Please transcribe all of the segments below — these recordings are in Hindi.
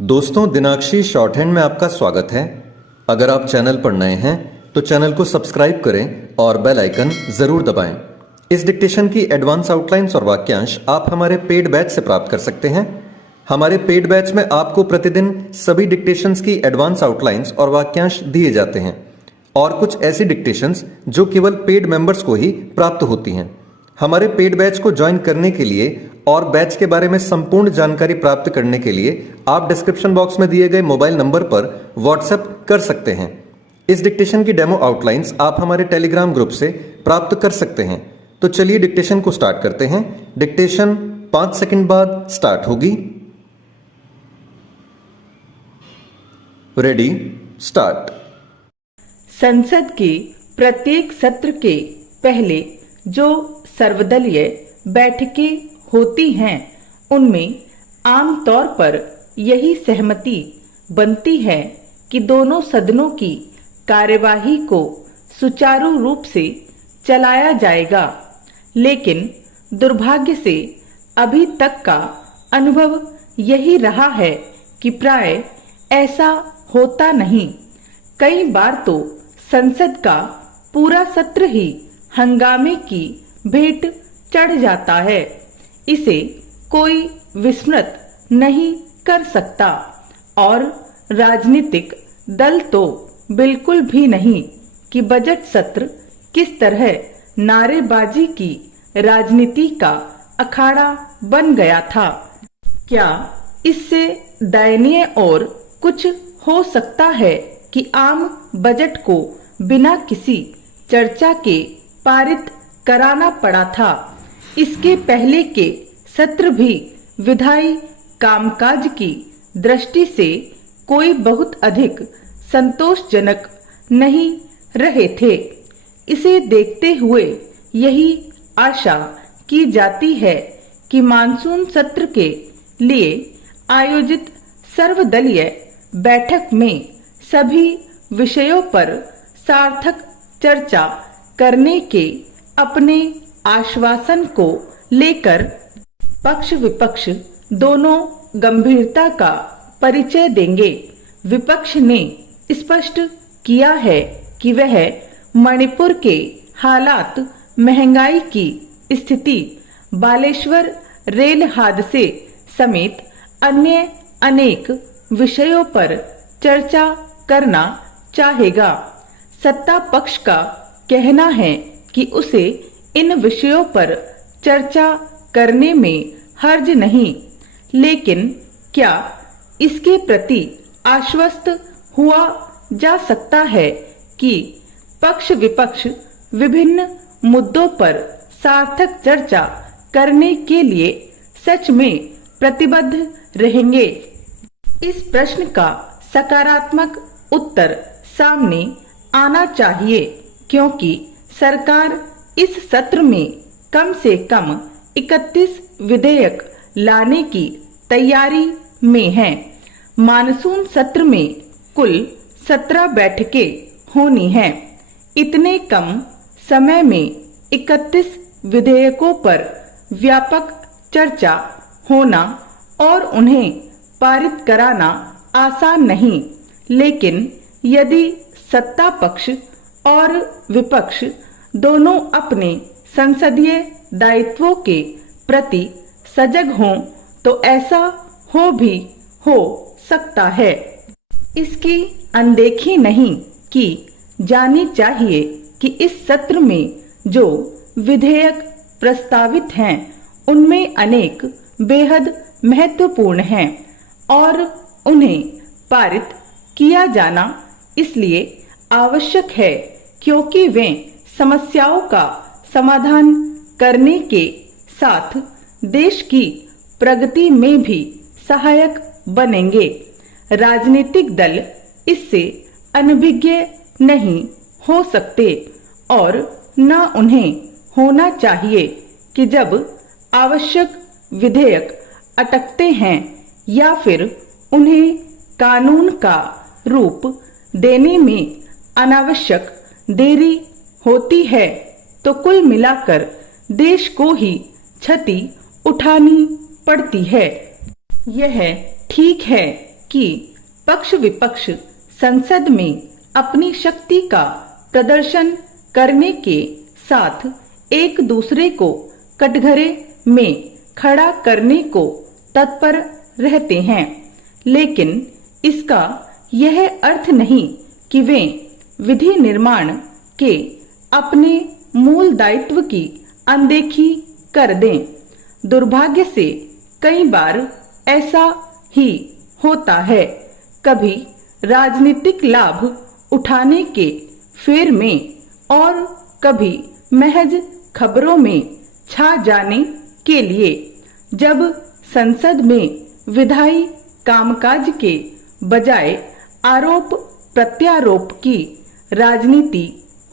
दोस्तों, दिनाक्षी शॉर्ट हैंड में आपका स्वागत है। अगर आप चैनल पर नए हैं तो चैनल को सब्सक्राइब करें और बेल आइकन जरूर दबाएं। इस डिक्टेशन की एडवांस आउटलाइंस और वाक्यांश आप हमारे पेड बैच से प्राप्त कर सकते हैं। हमारे पेड बैच में आपको प्रतिदिन सभी डिक्टेशंस की एडवांस आउटलाइंस और वाक्यांश दिए जाते हैं और कुछ ऐसी डिक्टेशंस जो केवल पेड मेंबर्स को ही प्राप्त होती हैं। हमारे पेड बैच को ज्वाइन करने के लिए और बैच के बारे में संपूर्ण जानकारी प्राप्त करने के लिए आप डिस्क्रिप्शन बॉक्स में दिए गए मोबाइल नंबर पर व्हाट्सएप कर सकते हैं। इस डिक्टेशन की डेमो आउटलाइंस आप हमारे टेलीग्राम ग्रुप से प्राप्त कर सकते हैं। तो चलिए डिक्टेशन को स्टार्ट करते हैं। डिक्टेशन 5 सेकंड बाद स्टार्ट होगी। Ready, start. संसद के प्रत्येक सत्र के पहले जो सर्वदलीय बैठकें होती हैं, उनमें आमतौर पर यही सहमति बनती है कि दोनों सदनों की कार्यवाही को सुचारू रूप से चलाया जाएगा। लेकिन दुर्भाग्य से अभी तक का अनुभव यही रहा है कि प्राय ऐसा होता नहीं। कई बार तो संसद का पूरा सत्र ही हंगामे की भेंट चढ़ जाता है। इसे कोई विस्मृत नहीं कर सकता और राजनीतिक दल तो बिल्कुल भी नहीं कि बजट सत्र किस तरह नारेबाजी की राजनीति का अखाड़ा बन गया था। क्या इससे दयनीय और कुछ हो सकता है कि आम बजट को बिना किसी चर्चा के पारित कराना पड़ा था। इसके पहले के सत्र भी विधायी कामकाज की दृष्टि से कोई बहुत अधिक संतोषजनक नहीं रहे थे। इसे देखते हुए यही आशा की जाती है कि मानसून सत्र के लिए आयोजित सर्वदलीय बैठक में सभी विषयों पर सार्थक चर्चा करने के अपने आश्वासन को लेकर पक्ष विपक्ष दोनों गंभीरता का परिचय देंगे। विपक्ष ने स्पष्ट किया है कि वह मणिपुर के हालात, महंगाई की स्थिति, बालेश्वर रेल हादसे समेत अन्य अनेक विषयों पर चर्चा करना चाहेगा। सत्ता पक्ष का कहना है कि उसे इन विषयों पर चर्चा करने में हर्ज नहीं, लेकिन क्या इसके प्रति आश्वस्त हुआ जा सकता है कि पक्ष विपक्ष विभिन्न मुद्दों पर सार्थक चर्चा करने के लिए सच में प्रतिबद्ध रहेंगे? इस प्रश्न का सकारात्मक उत्तर सामने आना चाहिए, क्योंकि सरकार इस सत्र में कम से कम 31 विधेयक लाने की तैयारी में है। मानसून सत्र में कुल 17 बैठकें होनी हैं। इतने कम समय में 31 विधेयकों पर व्यापक चर्चा होना और उन्हें पारित कराना आसान नहीं, लेकिन यदि सत्ता पक्ष और विपक्ष दोनों अपने संसदीय दायित्वों के प्रति सजग हों तो ऐसा हो सकता है। इसकी अनदेखी नहीं की जानी चाहिए कि इस सत्र में जो विधेयक प्रस्तावित हैं, उनमें अनेक बेहद महत्वपूर्ण हैं और उन्हें पारित किया जाना इसलिए आवश्यक है क्योंकि वे समस्याओं का समाधान करने के साथ देश की प्रगति में भी सहायक बनेंगे। राजनीतिक दल इससे अनभिज्ञ नहीं हो सकते और न उन्हें होना चाहिए कि जब आवश्यक विधेयक अटकते हैं या फिर उन्हें कानून का रूप देने में अनावश्यक देरी होती है तो कुल मिलाकर देश को ही क्षति उठानी पड़ती है। यह ठीक है कि पक्ष विपक्ष संसद में अपनी शक्ति का प्रदर्शन करने के साथ एक दूसरे को कटघरे में खड़ा करने को तत्पर रहते हैं, लेकिन इसका यह अर्थ नहीं कि वे विधि निर्माण के अपने मूल दायित्व की अनदेखी कर दें। दुर्भाग्य से कई बार ऐसा ही होता है। कभी राजनीतिक लाभ उठाने के फेर में और कभी महज खबरों में छा जाने के लिए। जब संसद में विधायी कामकाज के बजाय आरोप प्रत्यारोप की राजनीति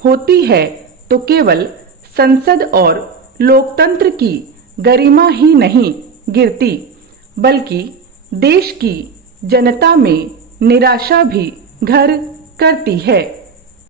होती है तो केवल संसद और लोकतंत्र की गरिमा ही नहीं गिरती, बल्कि देश की जनता में निराशा भी घर करती है।